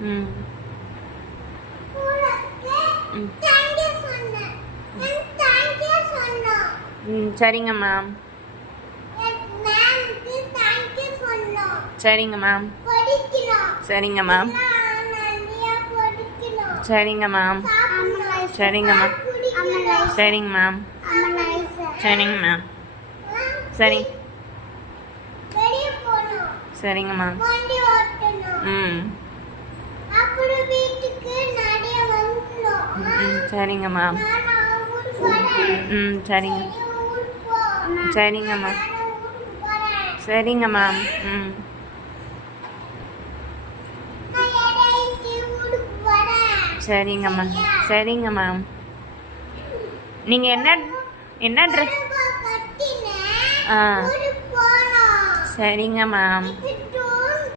ம் ம் ம் சரிங்க மேம். சரிங்க மேம். சரிங்க மேம். சரிங்க மேம். சரிங்க மேம். சரிங்க மேம். சரிங்க மேம். சரி சரிங்க மேம். ம் ம் சரிங்க மேம். ம் சரிங்க சரிங்க மேம். சரிங்க மேம். ம் சரிங்க மேம். சரிங்க மேம். நீங்கள் என்ன ட்ரெஸ்? ஆ சரிங்க மேம்.